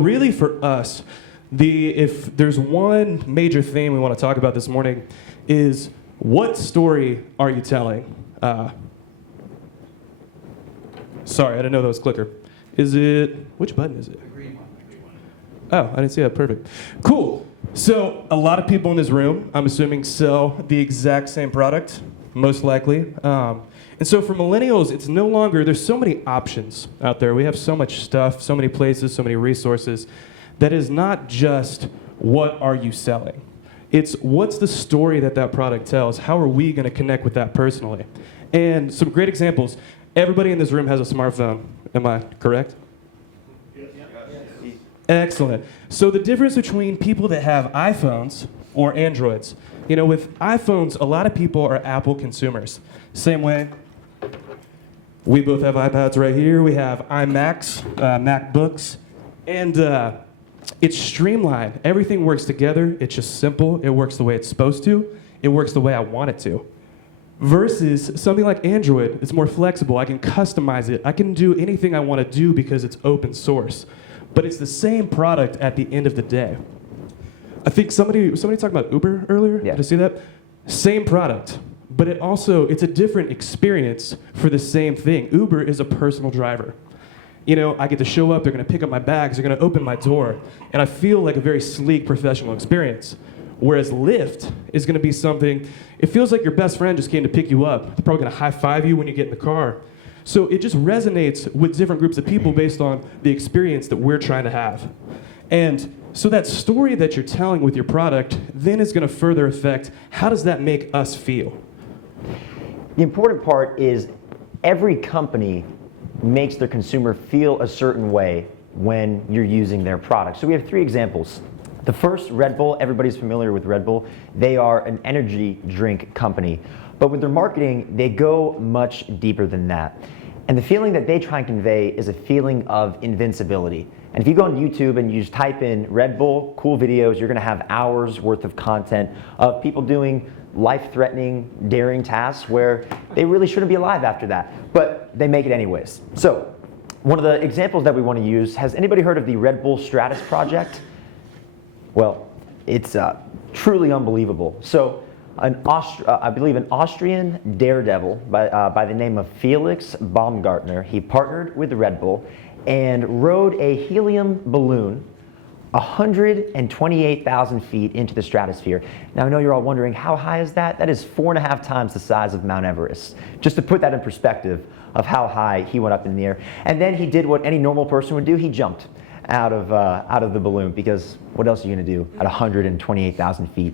Really, for us, if there's one major theme we want to talk about this morning, is what story are you telling? Sorry, I didn't know that was clicker. Is it, which button is it? The green one. Oh, I didn't see that. Perfect. Cool. So a lot of people in this room, I'm assuming, sell the exact same product, most likely. And so for millennials, it's no longer, there's so many options out there. We have so much stuff, so many places, so many resources, that is not just what are you selling. It's what's the story that that product tells? How are we going to connect with that personally? And some great examples. Everybody in this room has a smartphone. Am I correct? Yes. Excellent. So the difference between people that have iPhones or Androids, with iPhones, a lot of people are Apple consumers. Same way. We both have iPads right here. We have iMacs, MacBooks, and it's streamlined. Everything works together. It's just simple. It works the way it's supposed to. It works the way I want it to. Versus something like Android, it's more flexible. I can customize it. I can do anything I want to do because it's open source. But it's the same product at the end of the day. I think somebody talked about Uber earlier. Yeah. Did you see that? Same product. But it's a different experience for the same thing. Uber is a personal driver. I get to show up, they're gonna pick up my bags, they're gonna open my door, and I feel like a very sleek professional experience. Whereas Lyft is gonna be something, it feels like your best friend just came to pick you up. They're probably gonna high five you when you get in the car. So it just resonates with different groups of people based on the experience that we're trying to have. And so that story that you're telling with your product then is gonna further affect how does that make us feel? The important part is every company makes their consumer feel a certain way when you're using their product. So we have 3 examples. The first, Red Bull. Everybody's familiar with Red Bull. They are an energy drink company. But with their marketing, they go much deeper than that. And the feeling that they try and convey is a feeling of invincibility. And if you go on YouTube and you just type in Red Bull, cool videos, you're gonna have hours worth of content of people doing life-threatening, daring tasks where they really shouldn't be alive after that, but they make it anyways. So one of the examples that we want to use, has anybody heard of the Red Bull Stratus project? Well, it's truly unbelievable. So I believe an Austrian daredevil by the name of Felix Baumgartner, he partnered with Red Bull and rode a helium balloon 128,000 feet into the stratosphere. Now I know you're all wondering, how high is that? That is 4.5 times the size of Mount Everest. Just to put that in perspective of how high he went up in the air. And then he did what any normal person would do, he jumped out of the balloon, because what else are you gonna do at 128,000 feet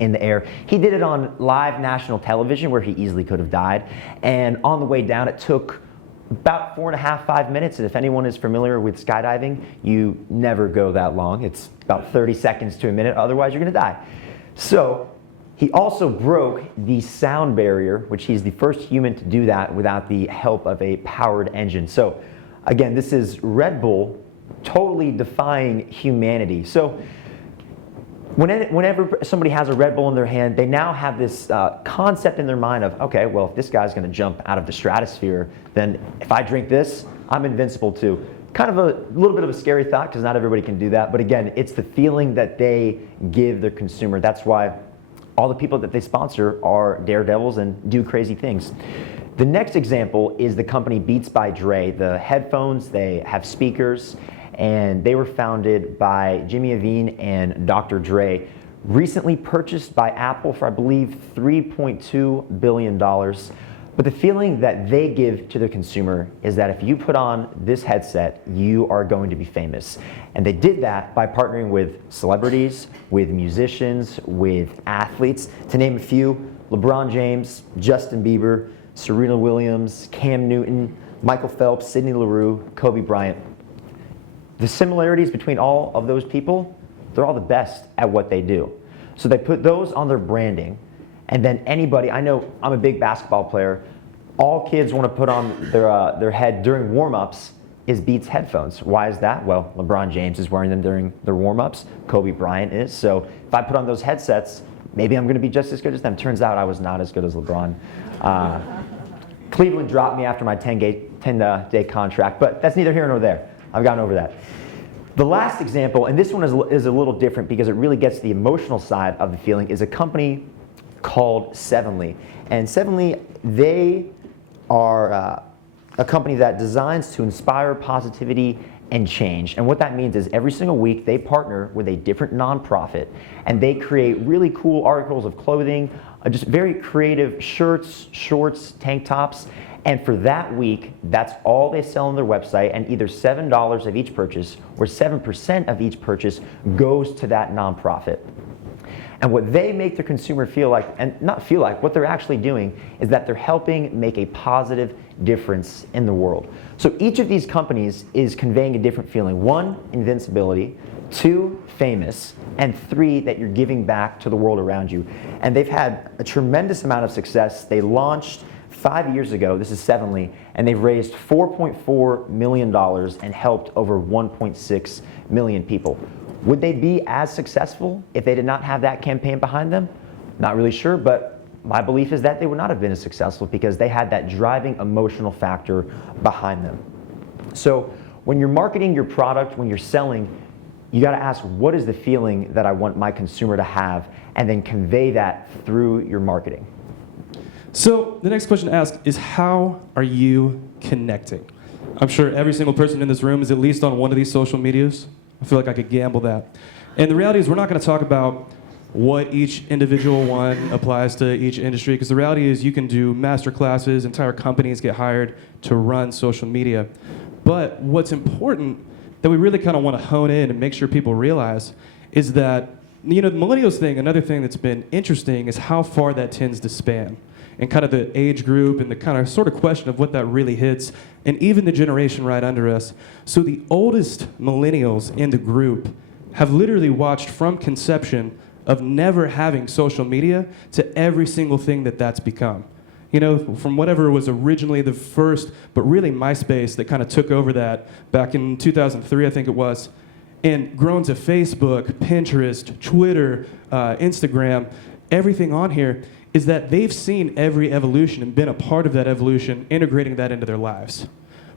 in the air? He did it on live national television where he easily could have died. And on the way down, it took about 4.5, 5 minutes. And if anyone is familiar with skydiving, you never go that long. It's about 30 seconds to a minute, otherwise you're gonna die. So he also broke the sound barrier, which he's the first human to do that without the help of a powered engine. So again, this is Red Bull totally defying humanity. So whenever somebody has a Red Bull in their hand, they now have this concept in their mind of, okay, well, if this guy's gonna jump out of the stratosphere, then if I drink this, I'm invincible too. Kind of a little bit of a scary thought, because not everybody can do that. But again, it's the feeling that they give their consumer. That's why all the people that they sponsor are daredevils and do crazy things. The next example is the company Beats by Dre. The headphones, they have speakers, and they were founded by Jimmy Iovine and Dr. Dre, recently purchased by Apple for, I believe, $3.2 billion. But the feeling that they give to the consumer is that if you put on this headset, you are going to be famous. And they did that by partnering with celebrities, with musicians, with athletes. To name a few, LeBron James, Justin Bieber, Serena Williams, Cam Newton, Michael Phelps, Sidney LaRue, Kobe Bryant. The similarities between all of those people, they're all the best at what they do. So they put those on their branding, and then anybody, I know I'm a big basketball player, all kids want to put on their head during warm-ups is Beats headphones. Why is that? Well, LeBron James is wearing them during their warm-ups, Kobe Bryant is, so if I put on those headsets, maybe I'm going to be just as good as them. Turns out I was not as good as LeBron. Cleveland dropped me after my 10-day contract, but that's neither here nor there. I've gotten over that. The last example, and this one is a little different because it really gets the emotional side of the feeling, is a company called Sevenly. And Sevenly, they are a company that designs to inspire positivity and change. And what that means is every single week they partner with a different nonprofit and they create really cool articles of clothing, just very creative shirts, shorts, tank tops. And for that week, that's all they sell on their website, and either $7 of each purchase or 7% of each purchase goes to that nonprofit. And what they make their consumer feel like, and not feel like, what they're actually doing is that they're helping make a positive difference in the world. So each of these companies is conveying a different feeling. 1, invincibility. 2, famous. And 3, that you're giving back to the world around you. And they've had a tremendous amount of success. They launched 5 years ago, this is Sevenly, and they've raised $4.4 million and helped over 1.6 million people. Would they be as successful if they did not have that campaign behind them? Not really sure, but my belief is that they would not have been as successful because they had that driving emotional factor behind them. So when you're marketing your product, when you're selling, you got to ask, what is the feeling that I want my consumer to have, and then convey that through your marketing. So the next question to ask is, how are you connecting? I'm sure every single person in this room is at least on one of these social medias. I feel like I could gamble that. And the reality is we're not going to talk about what each individual one applies to each industry, because the reality is you can do master classes, entire companies get hired to run social media. But what's important that we really kind of want to hone in and make sure people realize is that, you know, the millennials thing, another thing that's been interesting is how far that tends to span, and kind of the age group and the kind of sort of question of what that really hits, and even the generation right under us. So the oldest millennials in the group have literally watched from conception of never having social media to every single thing that that's become. You know, from whatever was originally the first, but really MySpace that kind of took over that back in 2003, I think it was, and grown to Facebook, Pinterest, Twitter, Instagram, everything on here, is that they've seen every evolution and been a part of that evolution, integrating that into their lives.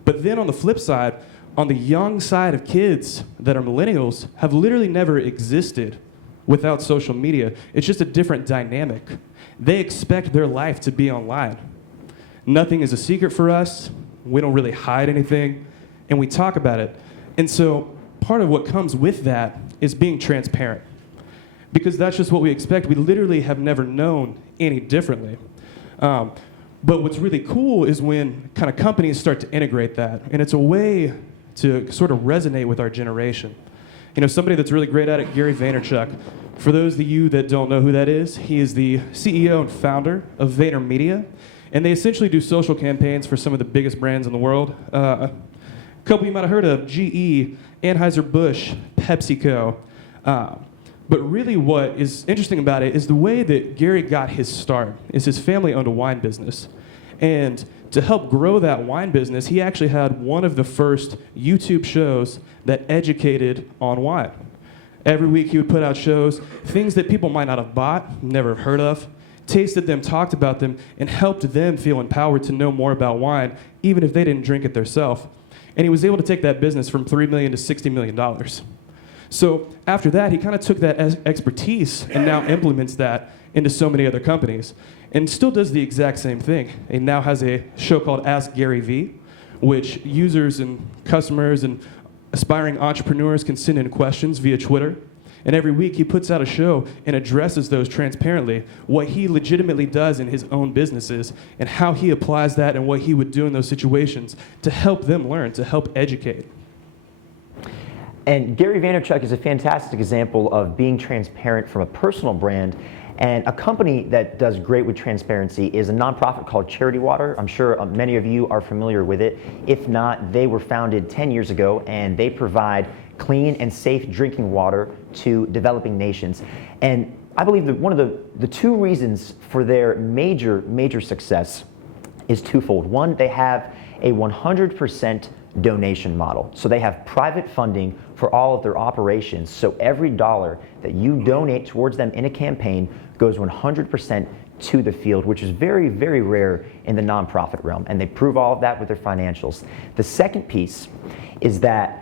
But then on the flip side, on the young side of kids that are millennials, have literally never existed without social media. It's just a different dynamic. They expect their life to be online. Nothing is a secret for us. We don't really hide anything, and we talk about it. And so part of what comes with that is being transparent, because that's just what we expect. We literally have never known any differently. But what's really cool is when kind of companies start to integrate that, and it's a way to sort of resonate with our generation. You know, somebody that's really great at it, Gary Vaynerchuk. For those of you that don't know who that is, he is the CEO and founder of VaynerMedia, and they essentially do social campaigns for some of the biggest brands in the world. A couple you might have heard of, GE, Anheuser-Busch, PepsiCo. But really what is interesting about it is the way that Gary got his start is his family owned a wine business. And to help grow that wine business, he actually had one of the first YouTube shows that educated on wine. Every week he would put out shows, things that people might not have bought, never heard of, tasted them, talked about them, and helped them feel empowered to know more about wine, even if they didn't drink it themselves. And he was able to take that business from $3 million to $60 million. So after that, he kind of took that expertise and now implements that into so many other companies, and still does the exact same thing. He now has a show called Ask Gary V, which users and customers and aspiring entrepreneurs can send in questions via Twitter. And every week he puts out a show and addresses those transparently, what he legitimately does in his own businesses and how he applies that and what he would do in those situations to help them learn, to help educate. And Gary Vaynerchuk is a fantastic example of being transparent from a personal brand. And a company that does great with transparency is a nonprofit called Charity Water. I'm sure many of you are familiar with it. If not, they were founded 10 years ago, and they provide clean and safe drinking water to developing nations. And I believe that one of the two reasons for their major success is twofold. One, they have a 100% donation model. So they have private funding for all of their operations. So every dollar that you donate towards them in a campaign goes 100% to the field, which is very, very rare in the nonprofit realm. And they prove all of that with their financials. The second piece is that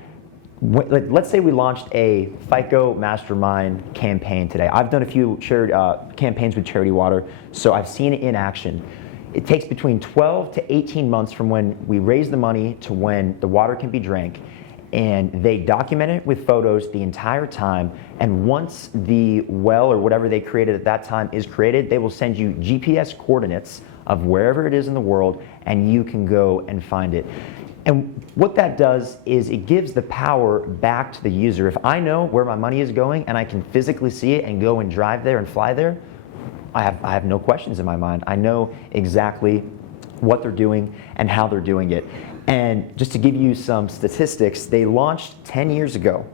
Let's say we launched a FICO Mastermind campaign today. I've done a few campaigns with Charity Water, so I've seen it in action. It takes between 12 to 18 months from when we raise the money to when the water can be drank, and they document it with photos the entire time, and once the well or whatever they created at that time is created, they will send you GPS coordinates of wherever it is in the world, and you can go and find it. And what that does is it gives the power back to the user. If I know where my money is going and I can physically see it and go and drive there and fly there, I have no questions in my mind. I know exactly what they're doing and how they're doing it. And just to give you some statistics, they launched 10 years ago,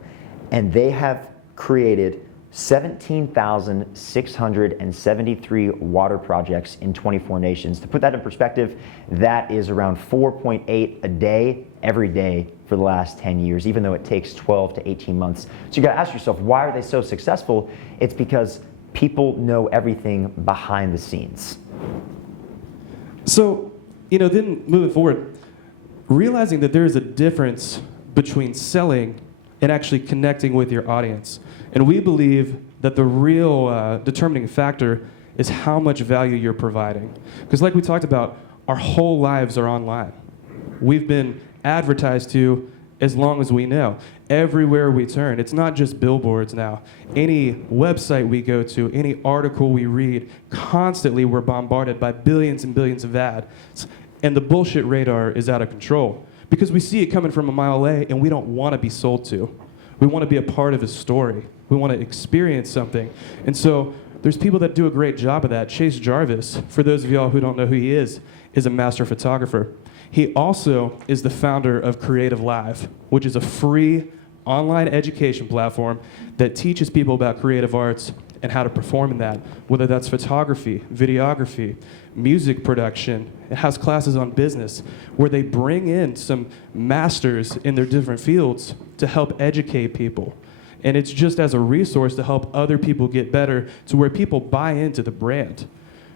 and they have created 17,673 water projects in 24 nations. To put that in perspective, that is around 4.8 a day, every day for the last 10 years, even though it takes 12 to 18 months. So you gotta ask yourself, why are they so successful? It's because people know everything behind the scenes. So, then moving forward, realizing that there is a difference between selling and actually connecting with your audience. And we believe that the real determining factor is how much value you're providing. Because like we talked about, our whole lives are online. We've been advertised to as long as we know. Everywhere we turn, it's not just billboards now. Any website we go to, any article we read, constantly we're bombarded by billions and billions of ads. And the bullshit radar is out of control because we see it coming from a mile away and we don't want to be sold to. We want to be a part of his story. We want to experience something. And so there's people that do a great job of that. Chase Jarvis, for those of y'all who don't know who he is a master photographer. He also is the founder of Creative Live, which is a free online education platform that teaches people about creative arts and how to perform in that, whether that's photography, videography, music production. It has classes on business where they bring in some masters in their different fields to help educate people. And it's just as a resource to help other people get better to where people buy into the brand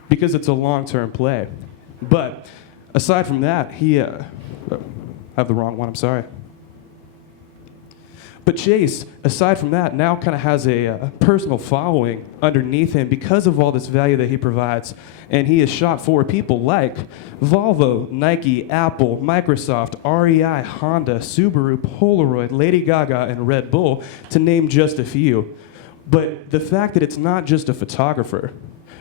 because it's a long-term play. But aside from that, I have the wrong one, I'm sorry. But Chase, aside from that, now kind of has a personal following underneath him because of all this value that he provides. And he has shot for people like Volvo, Nike, Apple, Microsoft, REI, Honda, Subaru, Polaroid, Lady Gaga, and Red Bull, to name just a few. But the fact that it's not just a photographer,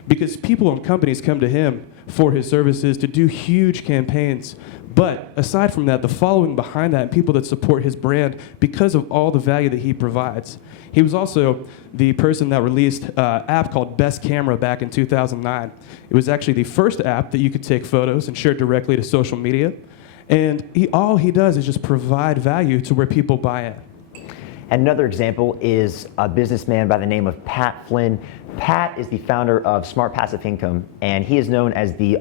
because people and companies come to him for his services to do huge campaigns. But aside from that, the following behind that, people that support his brand because of all the value that he provides. He was also the person that released an app called Best Camera back in 2009. It was actually the first app that you could take photos and share directly to social media. And all he does is just provide value to where people buy in. Another example is a businessman by the name of Pat Flynn. Pat is the founder of Smart Passive Income, and he is known as the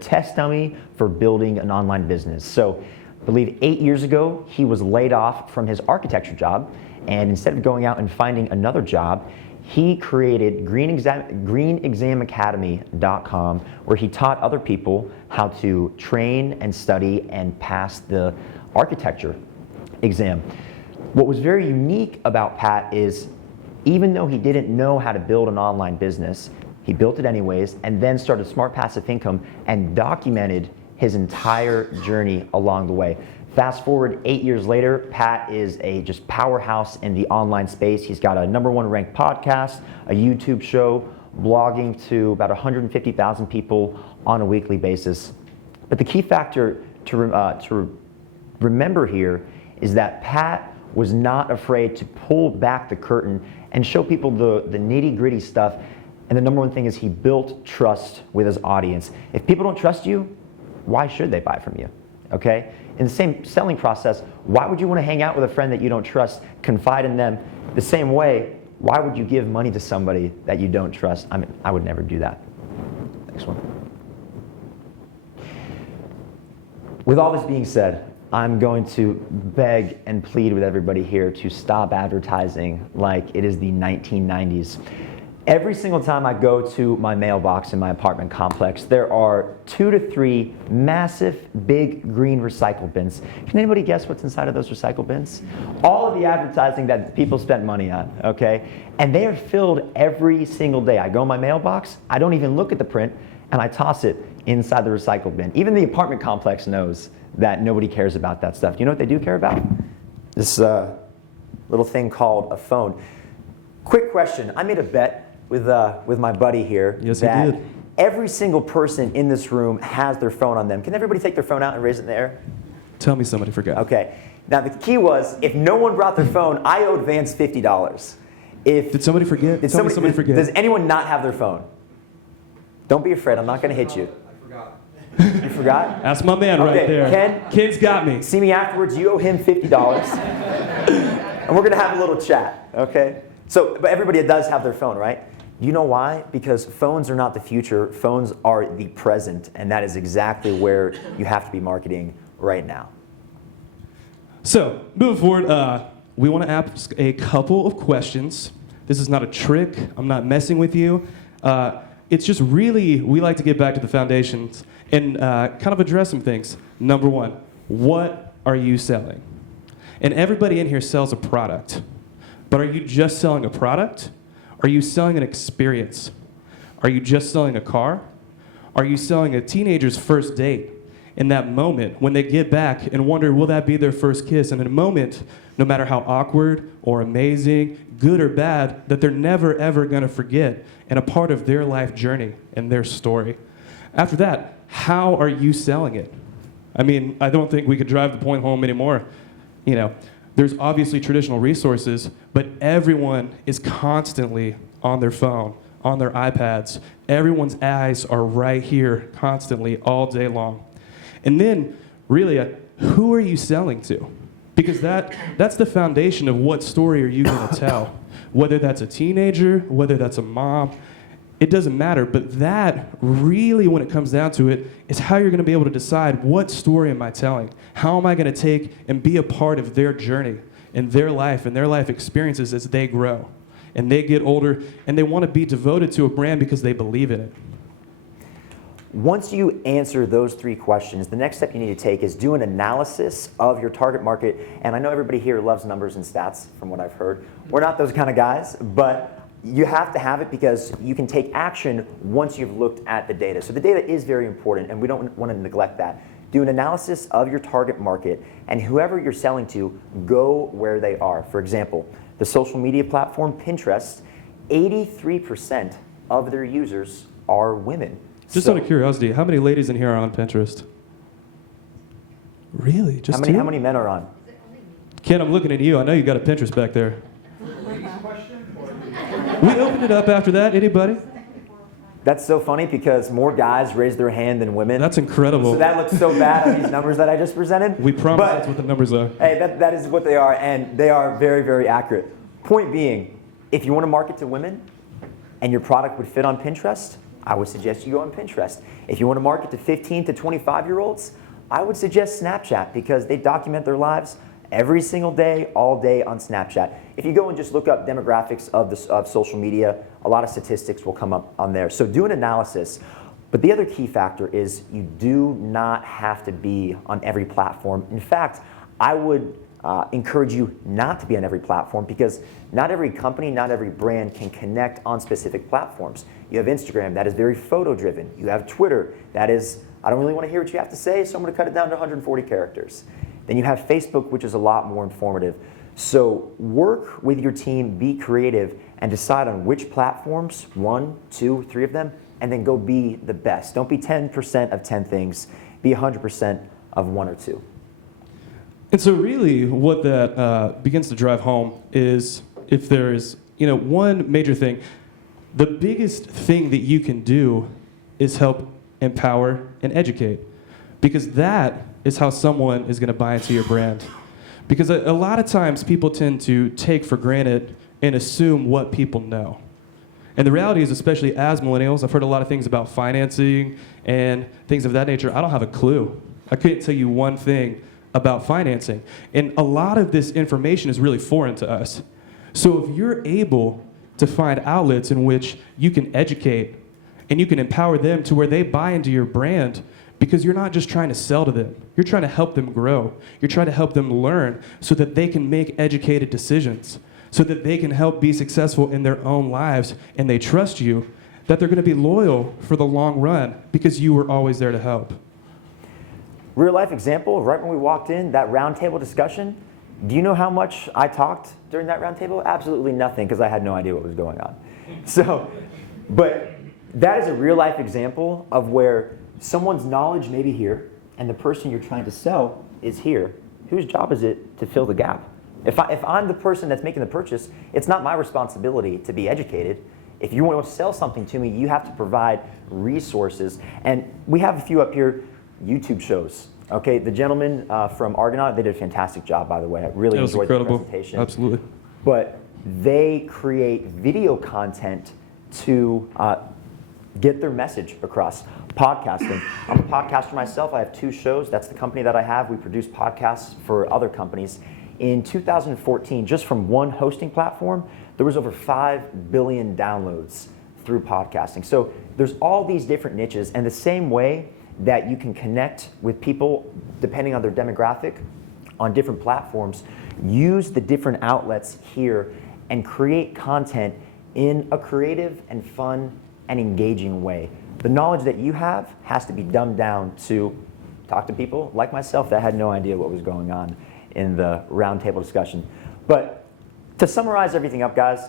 test dummy for building an online business. So I believe 8 years ago, he was laid off from his architecture job, and instead of going out and finding another job, he created greenexamacademy.com, where he taught other people how to train and study and pass the architecture exam. What was very unique about Pat is, even though he didn't know how to build an online business, he built it anyways, and then started Smart Passive Income and documented his entire journey along the way. Fast forward 8 years later, Pat is a just powerhouse in the online space. He's got a #1 ranked podcast, a YouTube show, blogging to about 150,000 people on a weekly basis. But the key factor to remember here is that Pat was not afraid to pull back the curtain and show people the nitty-gritty stuff. And the #1 thing is he built trust with his audience. If people don't trust you, why should they buy from you? Okay? In the same selling process, why would you want to hang out with a friend that you don't trust, confide in them? The same way, why would you give money to somebody that you don't trust? I mean, I would never do that. Next one. With all this being said, I'm going to beg and plead with everybody here to stop advertising like it is the 1990s. Every single time I go to my mailbox in my apartment complex, there are 2 to 3 massive, big green recycle bins. Can anybody guess what's inside of those recycle bins? All of the advertising that people spent money on, okay? And they are filled every single day. I go in my mailbox, I don't even look at the print, and I toss it inside the recycle bin. Even the apartment complex knows that nobody cares about that stuff. You know what they do care about? This little thing called a phone. Quick question, I made a bet with my buddy here. Yes, that he did. every single person in this room has their phone on them. Can everybody take their phone out and raise it in the air? Tell me somebody forgot. Okay. Now the key was, if no one brought their phone, I owed Vance $50. Did somebody forget? Tell me somebody forget. Does anyone not have their phone? Don't be afraid, I'm not going to hit you. I forgot. You forgot? That's my man right there. Ken's got me. See me afterwards, you owe him $50. And we're going to have a little chat, okay? So, but everybody does have their phone, right? You know why? Because phones are not the future, phones are the present, and that is exactly where you have to be marketing right now. So, moving forward, we want to ask a couple of questions. This is not a trick. I'm not messing with you. It's just really, we like to get back to the foundations and kind of address some things. Number one, what are you selling? And everybody in here sells a product. But are you just selling a product? Are you selling an experience? Are you just selling a car? Are you selling a teenager's first date? In that moment, when they get back and wonder, will that be their first kiss? And in a moment, no matter how awkward or amazing, good or bad, that they're never ever gonna forget and a part of their life journey and their story. After that, how are you selling it? I mean, I don't think we could drive the point home anymore. You know, there's obviously traditional resources, but everyone is constantly on their phone, on their iPads. Everyone's eyes are right here constantly all day long. And then, really, who are you selling to? Because that's the foundation of what story are you going to tell. Whether that's a teenager, whether that's a mom, it doesn't matter. But that really, when it comes down to it, is how you're going to be able to decide, what story am I telling? How am I going to take and be a part of their journey and their life experiences as they grow and they get older and they want to be devoted to a brand because they believe in it. Once you answer those 3 questions, the next step you need to take is do an analysis of your target market. And I know everybody here loves numbers and stats from what I've heard. We're not those kind of guys, but you have to have it because you can take action once you've looked at the data. So the data is very important, and we don't want to neglect that. Do an analysis of your target market, and whoever you're selling to, go where they are. For example, the social media platform Pinterest, 83% of their users are women. Just out of curiosity, how many ladies in here are on Pinterest? Really? Just how many men are on? Ken, I'm looking at you. I know you got a Pinterest back there. We opened it up after that. Anybody? That's so funny because more guys raise their hand than women. That's incredible. So that looks so bad on these numbers that I just presented. We promise that's what the numbers are. Hey, that is what they are, and they are very, very accurate. Point being, if you want to market to women and your product would fit on Pinterest, I would suggest you go on Pinterest. If you want to market to 15 to 25-year-olds, I would suggest Snapchat because they document their lives every single day, all day on Snapchat. If you go and just look up demographics of social media, a lot of statistics will come up on there. So do an analysis. But the other key factor is you do not have to be on every platform. In fact, I would encourage you not to be on every platform because not every company, not every brand can connect on specific platforms. You have Instagram, that is very photo-driven. You have Twitter, that is, I don't really want to hear what you have to say, so I'm going to cut it down to 140 characters. Then you have Facebook, which is a lot more informative. So work with your team, be creative, and decide on which platforms, 1, 2, 3 of them, and then go be the best. Don't be 10% of 10 things, be 100% of 1 or 2. And so really what that begins to drive home is if there's one major thing, the biggest thing that you can do is help empower and educate, because that is how someone is going to buy into your brand. Because a lot of times people tend to take for granted and assume what people know. And the reality is, especially as millennials, I've heard a lot of things about financing and things of that nature. I don't have a clue. I couldn't tell you one thing about financing. And a lot of this information is really foreign to us. So if you're able to find outlets in which you can educate and you can empower them to where they buy into your brand, because you're not just trying to sell to them. You're trying to help them grow. You're trying to help them learn so that they can make educated decisions, so that they can help be successful in their own lives, and they trust you, that they're going to be loyal for the long run because you were always there to help. Real life example, right when we walked in, that roundtable discussion, do you know how much I talked during that roundtable? Absolutely nothing, because I had no idea what was going on. So, but that is a real life example of where someone's knowledge may be here, and the person you're trying to sell is here. Whose job is it to fill the gap? If I'm the person that's making the purchase, it's not my responsibility to be educated. If you want to sell something to me, you have to provide resources. And we have a few up here, YouTube shows. Okay, the gentleman from Argonaut, they did a fantastic job, by the way. I really enjoyed the presentation. Absolutely. But they create video content to get their message across. Podcasting. I'm a podcaster myself. I have 2 shows. That's the company that I have. We produce podcasts for other companies. In 2014, just from one hosting platform, there was over 5 billion downloads through podcasting. So there's all these different niches, and the same way that you can connect with people depending on their demographic on different platforms, use the different outlets here and create content in a creative and fun and engaging way. The knowledge that you have has to be dumbed down to talk to people like myself that had no idea what was going on in the roundtable discussion. But to summarize everything up, guys,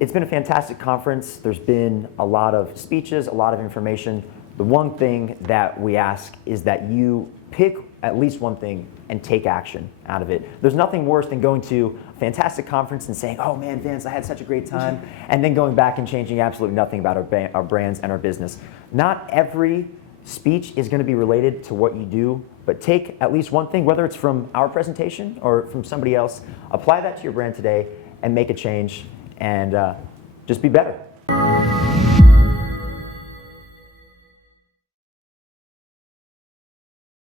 it's been a fantastic conference. There's been a lot of speeches, a lot of information. The one thing that we ask is that you pick at least one thing and take action out of it. There's nothing worse than going to a fantastic conference and saying, oh man, Vance, I had such a great time, and then going back and changing absolutely nothing about our brands and our business. Not every speech is going to be related to what you do, but take at least one thing, whether it's from our presentation or from somebody else, apply that to your brand today and make a change, and just be better.